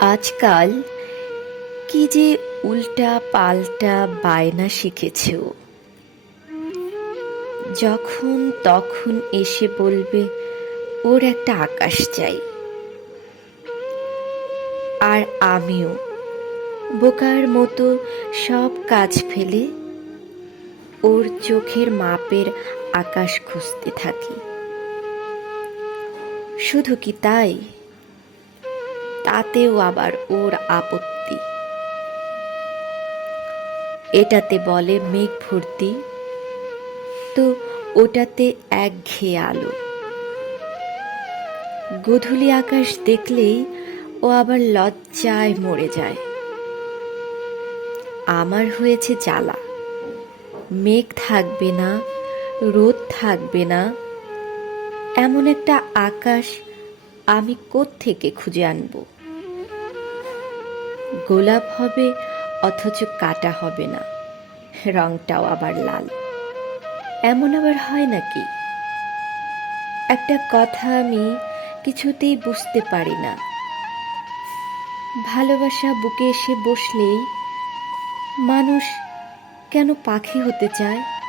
আজকাল কি যে উল্টা পাল্টা বায়না শিখেছে ও। যখন তখন এসে বলবে ওর একটা আকাশ চাই। আর আমিও বোকার মতো সব কাজ ফেলে ওর চোখের মাপের আকাশ খুঁজতে থাকি। শুধু কি তাই, তাতেও আবার ওর আপত্তি। এটাতে বলে মেঘ ভর্তি, তো ওটাতে একঘেয়ে আলো। গোধূলি আকাশ দেখলেই ও আবার লজ্জায় মরে যায়। আমার হয়েছে জ্বালা, মেঘ থাকবে না, রোদ থাকবে না, এমন একটা আকাশ আমি কোত্থেকে খুঁজে আনবো? গোলাপ হবে অথচ কাটা হবে না, রংটাও আবার লাল। এমন আবার হয় নাকি? একটা কথা আমি কিছুতেই বুঝতে পারি না। ভালোবাসা বুকে এসে বসলেই মানুষ কেন পাখি হতে চায়?